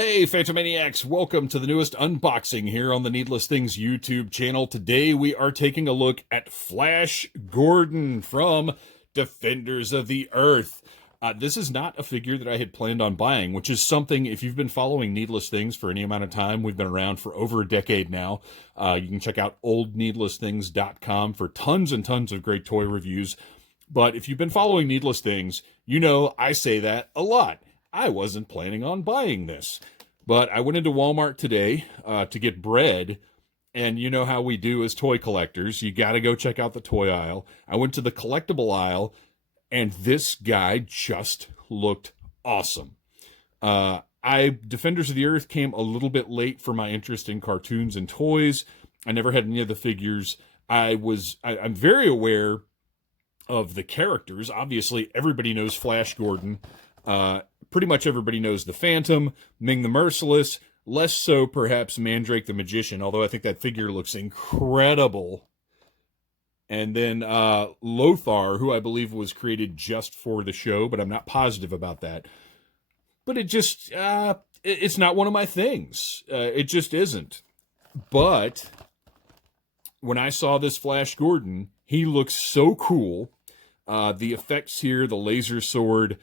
Hey, Phantomaniacs! Welcome to the newest unboxing here on the Needless Things YouTube channel. Today we are taking a look at Flash Gordon from Defenders of the Earth. This is not a figure that I had planned on buying, which is something, if you've been following Needless Things for any amount of time, we've been around for over a decade now. You can check out oldneedlessthings.com for tons and tons of great toy reviews. But if you've been following Needless Things, you know I say that a lot. I wasn't planning on buying this, but I went into Walmart today to get bread, and you know how we do as toy collectors. You got to go check out the toy aisle. I went to the collectible aisle, and this guy just looked awesome. Defenders of the Earth came a little bit late for my interest in cartoons and toys. I never had any of the figures. I'm very aware of the characters. Obviously, everybody knows Flash Gordon. Pretty much everybody knows the Phantom, Ming the Merciless, less so perhaps Mandrake the Magician, although I think that figure looks incredible. And then Lothar, who I believe was created just for the show, but I'm not positive about that. But it's not one of my things. It just isn't. But when I saw this Flash Gordon, he looks so cool. The effects here, the laser sword,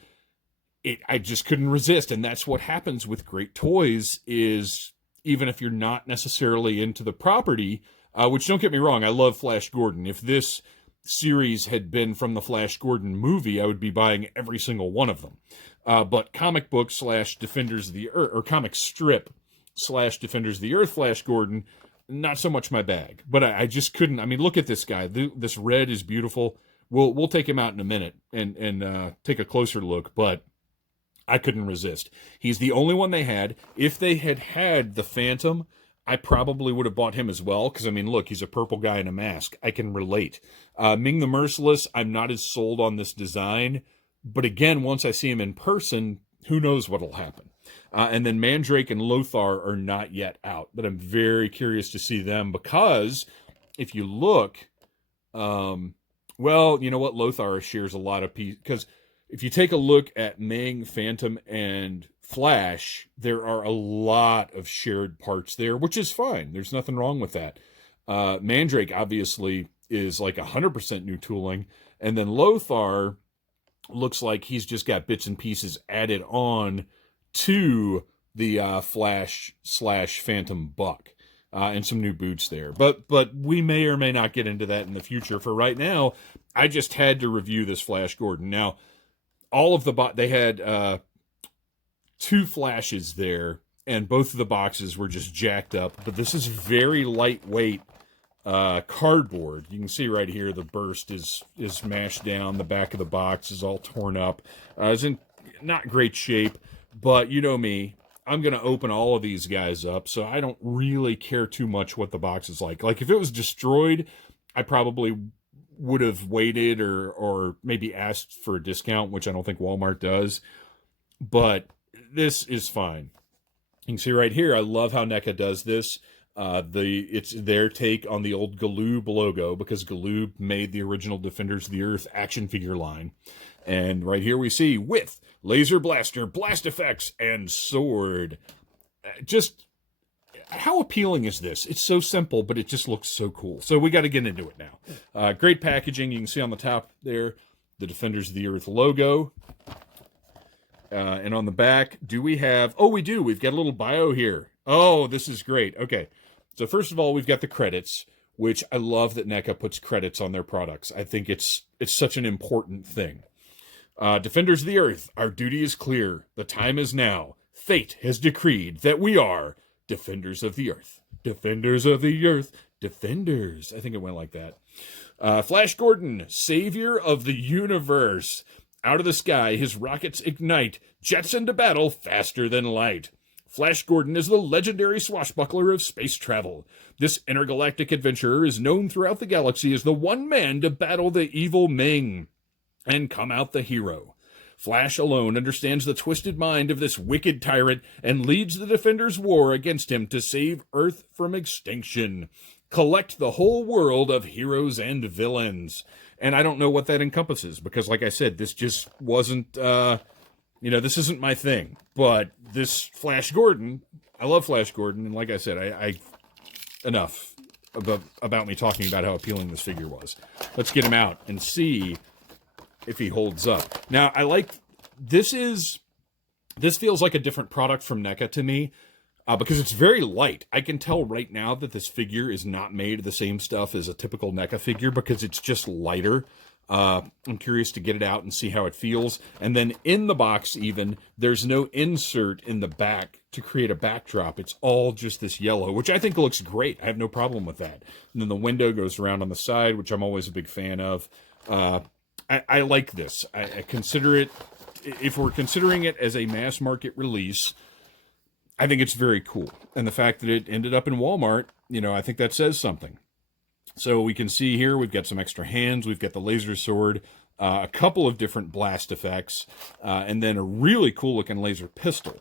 I just couldn't resist, and that's what happens with great toys, is even if you're not necessarily into the property, which don't get me wrong, I love Flash Gordon. If this series had been from the Flash Gordon movie, I would be buying every single one of them. But comic book / Defenders of the Earth, or comic strip / Defenders of the Earth Flash Gordon, not so much my bag. But I just couldn't. I mean, look at this guy. This red is beautiful. We'll take him out in a minute and take a closer look, but I couldn't resist. He's the only one they had. If they had had the Phantom, I probably would have bought him as well, because, I mean, look, he's a purple guy in a mask. I can relate. Ming the Merciless, I'm not as sold on this design, but again, once I see him in person, who knows what'll happen. And then Mandrake and Lothar are not yet out, but I'm very curious to see them, because if you look, well, you know what? Lothar shares a lot of pieces, because if you take a look at Ming, Phantom, and Flash, there are a lot of shared parts there, which is fine. There's nothing wrong with that. Mandrake, obviously, is like 100% new tooling. And then Lothar looks like he's just got bits and pieces added on to the Flash / Phantom buck. And some new boots there. But we may or may not get into that in the future. For right now, I just had to review this Flash Gordon. Now, all of they had 2 Flashes there, and both of the boxes were just jacked up. But this is very lightweight cardboard. You can see right here the burst is mashed down. The back of the box is all torn up. It's in not great shape, but you know me. I'm going to open all of these guys up, so I don't really care too much what the box is like. Like, if it was destroyed, I probably would have waited or maybe asked for a discount, which I don't think Walmart does. But this is fine. You can see right here, I love how NECA does this. It's their take on the old Galoob logo, because Galoob made the original Defenders of the Earth action figure line. And right here we see with laser blaster, blast effects, and sword. Just how appealing is this? It's so simple, but it just looks so cool. So we got to get into it now. Great packaging. You can see on the top there, the Defenders of the Earth logo. And on the back, do we have... Oh, we do. We've got a little bio here. Oh, this is great. Okay. So first of all, we've got the credits, which I love that NECA puts credits on their products. I think it's such an important thing. Defenders of the Earth, our duty is clear. The time is now. Fate has decreed that we are Defenders of the Earth. Defenders of the Earth. Defenders. I think it went like that. Flash Gordon, savior of the universe. Out of the sky, his rockets ignite. Jets into battle faster than light. Flash Gordon is the legendary swashbuckler of space travel. This intergalactic adventurer is known throughout the galaxy as the one man to battle the evil Ming and come out the hero. Flash alone understands the twisted mind of this wicked tyrant and leads the Defenders' war against him to save Earth from extinction. Collect the whole world of heroes and villains. And I don't know what that encompasses, because like I said, this just wasn't You know, this isn't my thing, but this Flash Gordon, I love Flash Gordon, and like I said, I enough about me talking about how appealing this figure was. Let's get him out and see if he holds up. Now, I like this feels like a different product from NECA to me. Because it's very light. I can tell right now that this figure is not made of the same stuff as a typical NECA figure because it's just lighter. I'm curious to get it out and see how it feels. And then in the box even, there's no insert in the back to create a backdrop. It's all just this yellow, which I think looks great. I have no problem with that. And then the window goes around on the side, which I'm always a big fan of. I like this. I consider it, if we're considering it as a mass market release, I think it's very cool. And the fact that it ended up in Walmart, you know, I think that says something. So we can see here, we've got some extra hands. We've got the laser sword, a couple of different blast effects, and then a really cool looking laser pistol.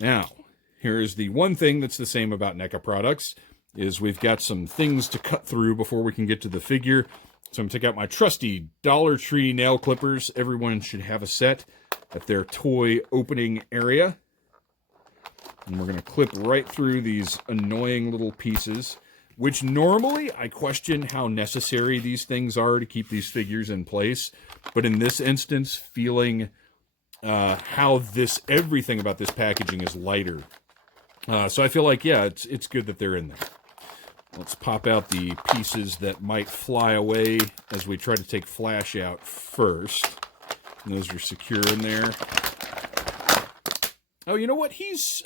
Now, here's the one thing that's the same about NECA products, is we've got some things to cut through before we can get to the figure. So I'm going to take out my trusty Dollar Tree nail clippers. Everyone should have a set at their toy opening area. And we're going to clip right through these annoying little pieces, which normally I question how necessary these things are to keep these figures in place. But in this instance, feeling how everything about this packaging is lighter. So I feel like, yeah, it's good that they're in there. Let's pop out the pieces that might fly away as we try to take Flash out first. And those are secure in there. Oh, you know what? He's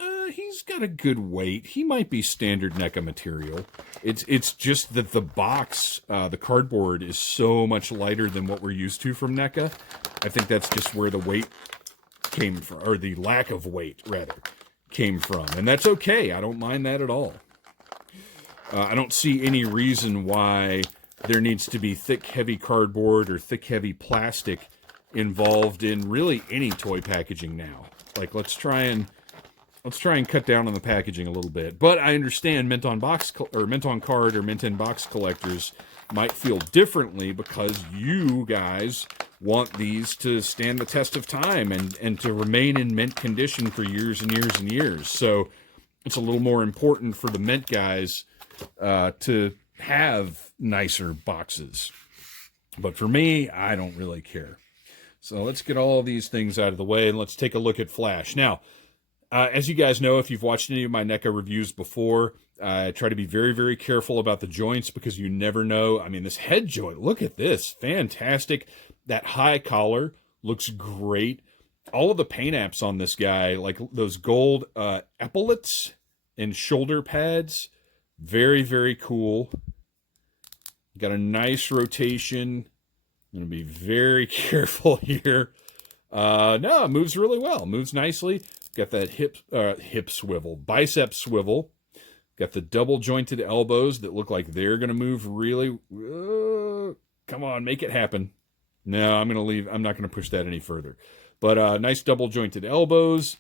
got a good weight. He might be standard NECA material. It's just that the box, the cardboard, is so much lighter than what we're used to from NECA. I think that's just where the weight came from, or the lack of weight, rather, came from. And that's okay. I don't mind that at all. I don't see any reason why there needs to be thick, heavy cardboard or thick, heavy plastic involved in really any toy packaging now. Like, let's try and cut down on the packaging a little bit. But I understand Mint on Card or Mint in Box collectors might feel differently because you guys want these to stand the test of time and to remain in mint condition for years and years and years. So it's a little more important for the mint guys to have nicer boxes. But for me, I don't really care. So let's get all these things out of the way and let's take a look at Flash. Now, as you guys know, if you've watched any of my NECA reviews before, I try to be very, very careful about the joints because you never know. I mean, this head joint, look at this. Fantastic. That high collar looks great. All of the paint apps on this guy, like those gold epaulets and shoulder pads, very, very cool. Got a nice rotation. I'm going to be very careful here. No, it moves really well. Moves nicely. Got that hip swivel, bicep swivel. Got the double jointed elbows that look like they're going to move really. Come on, make it happen. No, I'm going to leave. I'm not going to push that any further. But nice double jointed elbows.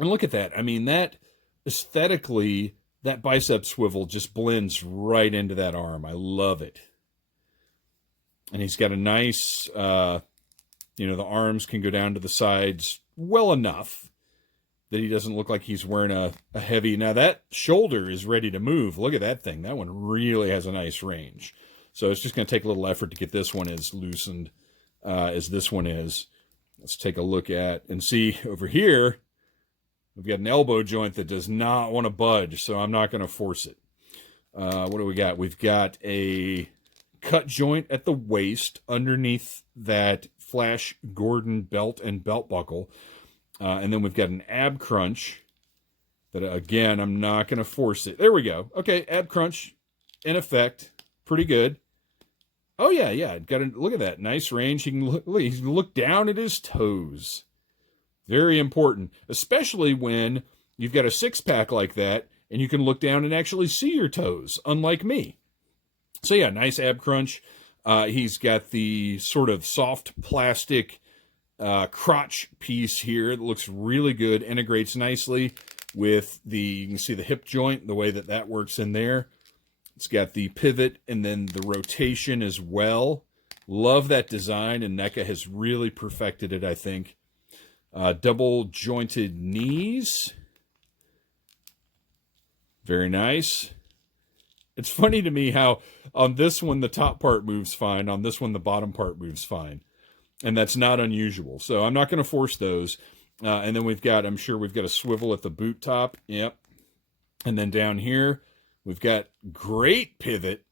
And look at that. I mean, that aesthetically, that bicep swivel just blends right into that arm. I love it. And he's got a nice, the arms can go down to the sides well enough that he doesn't look like he's wearing a heavy. Now that shoulder is ready to move. Look at that thing. That one really has a nice range. So it's just going to take a little effort to get this one as loosened as this one is. Let's take a look at and see over here. We've got an elbow joint that does not want to budge, so I'm not going to force it. What do we got? We've got a cut joint at the waist underneath that Flash Gordon belt and belt buckle. And then we've got an ab crunch that, again, I'm not going to force it. There we go. Okay, ab crunch in effect. Pretty good. Oh, yeah. Look at that. Nice range. He can look down at his toes. Very important, especially when you've got a six-pack like that and you can look down and actually see your toes, unlike me. So, yeah, nice ab crunch. He's got the sort of soft plastic crotch piece here that looks really good, integrates nicely with you can see the hip joint, the way that works in there. It's got the pivot and then the rotation as well. Love that design, and NECA has really perfected it, I think. Double jointed knees. Very nice. It's funny to me how on this one the top part moves fine, on this one the bottom part moves fine. And that's not unusual. So I'm not going to force those. And then I'm sure we've got a swivel at the boot top. Yep. And then down here, we've got great pivot.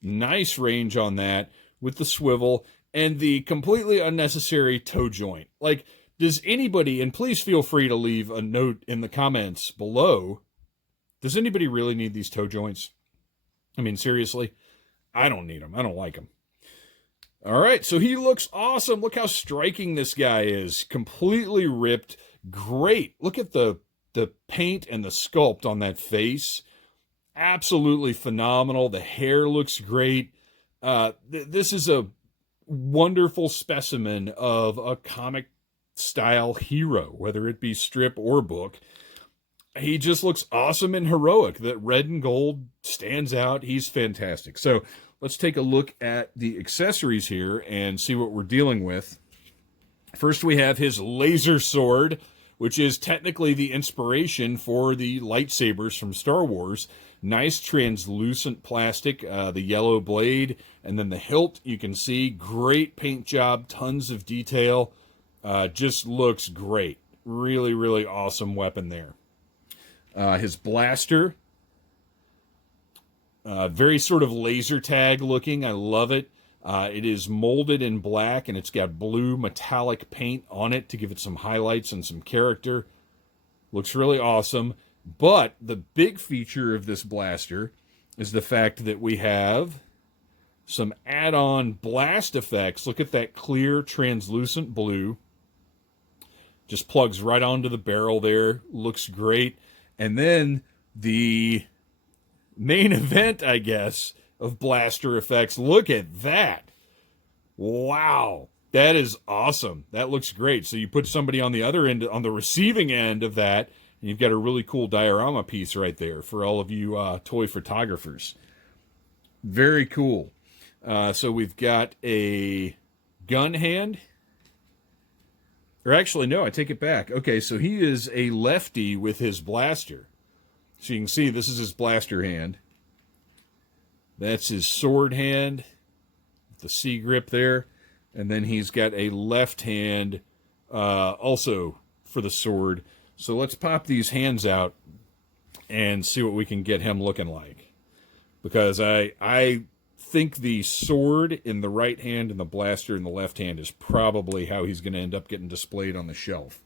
Nice range on that with the swivel and the completely unnecessary toe joint. Like, does anybody, and please feel free to leave a note in the comments below, does anybody really need these toe joints? I mean, seriously, I don't need them. I don't like them. All right, so he looks awesome. Look how striking this guy is. Completely ripped. Great. Look at the paint and the sculpt on that face. Absolutely phenomenal. The hair looks great. This is a wonderful specimen of a comic-style hero, whether it be strip or book. He just looks awesome and heroic. That red and gold stands out. He's fantastic. So let's take a look at the accessories here and see what we're dealing with. First, we have his laser sword, which is technically the inspiration for the lightsabers from Star Wars. Nice translucent plastic, the yellow blade, and then the hilt, you can see. Great paint job, tons of detail. Just looks great. Really, really awesome weapon there. His blaster, very sort of laser tag looking. I love it. It is molded in black, and it's got blue metallic paint on it to give it some highlights and some character. Looks really awesome. But the big feature of this blaster is the fact that we have some add-on blast effects. Look at that clear, translucent blue. Just plugs right onto the barrel there. Looks great. And then the main event, I guess, of blaster effects. Look at that. Wow. That is awesome. That looks great. So you put somebody on the other end, on the receiving end of that, and you've got a really cool diorama piece right there for all of you toy photographers. Very cool. So we've got a gun hand. Or actually, no, I take it back. Okay, so he is a lefty with his blaster. So you can see this is his blaster hand. That's his sword hand, the C grip there. And then he's got a left hand also for the sword. So let's pop these hands out and see what we can get him looking like. Because I think the sword in the right hand and the blaster in the left hand is probably how he's going to end up getting displayed on the shelf.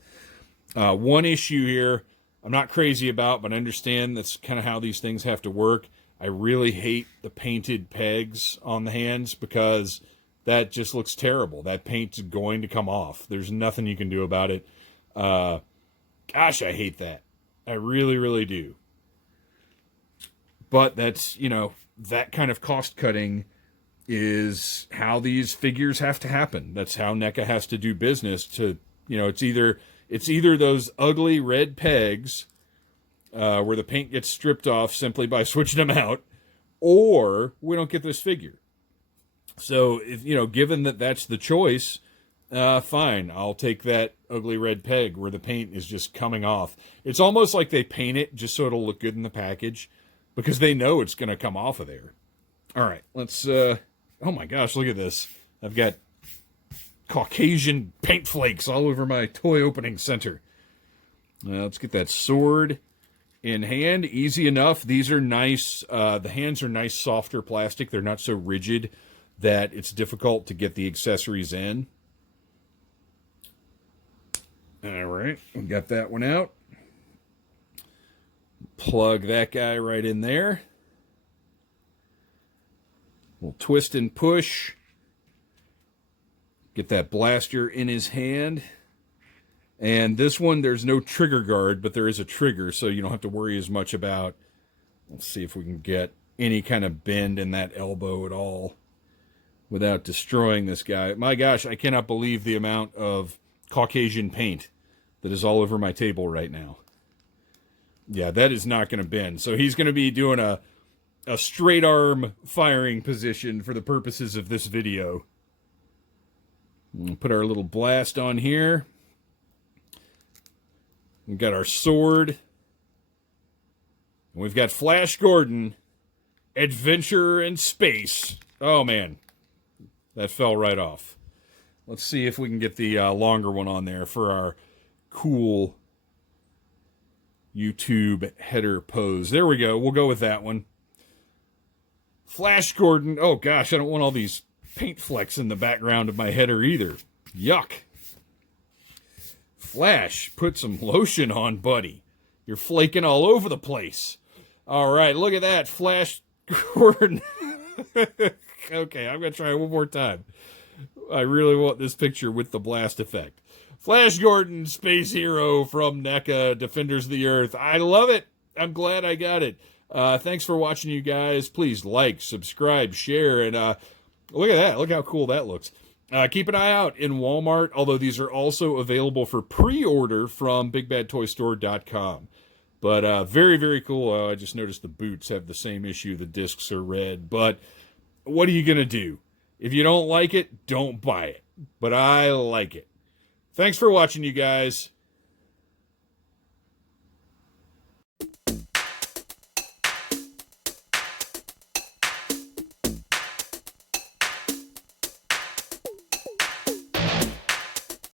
One issue here I'm not crazy about, but I understand that's kind of how these things have to work. I really hate the painted pegs on the hands because that just looks terrible. That paint's going to come off. There's nothing you can do about it. Gosh, I hate that. I really, really do. But that's, you know, that kind of cost cutting is how these figures have to happen. That's how NECA has to do business to, you know, it's either those ugly red pegs where the paint gets stripped off simply by switching them out, or we don't get this figure. So, if, you know, given that that's the choice, fine, I'll take that ugly red peg where the paint is just coming off. It's almost like they paint it just so it'll look good in the package because they know it's going to come off of there. All right, let's, oh my gosh, look at this. I've got Caucasian paint flakes all over my toy opening center. Let's get that sword in hand. Easy enough. These are nice. The hands are nice, softer plastic. They're not so rigid that it's difficult to get the accessories in. All right, we got that one out. Plug that guy right in there. We'll twist and push. Get that blaster in his hand. And this one, there's no trigger guard, but there is a trigger, so you don't have to worry as much about... Let's see if we can get any kind of bend in that elbow at all without destroying this guy. My gosh, I cannot believe the amount of Caucasian paint that is all over my table right now. Yeah, that is not going to bend. So he's going to be doing a straight arm firing position for the purposes of this video. We'll put our little blast on here. We've got our sword. And we've got Flash Gordon, Adventurer in Space. Oh, man. That fell right off. Let's see if we can get the longer one on there for our cool YouTube header pose. There we go. We'll go with that one. Flash Gordon. Oh, gosh, I don't want all these paint flecks in the background of my header either. Yuck. Flash, put some lotion on, buddy. You're flaking all over the place. All right, look at that. Flash Gordon. Okay, I'm going to try it one more time. I really want this picture with the blast effect. Flash Gordon, space hero from NECA Defenders of the Earth. I love it. I'm glad I got it. Thanks for watching, you guys. Please like, subscribe, share, and look at that. Look how cool that looks. Keep an eye out in Walmart, although these are also available for pre-order from BigBadToyStore.com. But very, very cool. I just noticed the boots have the same issue. The discs are red. But what are you going to do? If you don't like it, don't buy it. But I like it. Thanks for watching, you guys.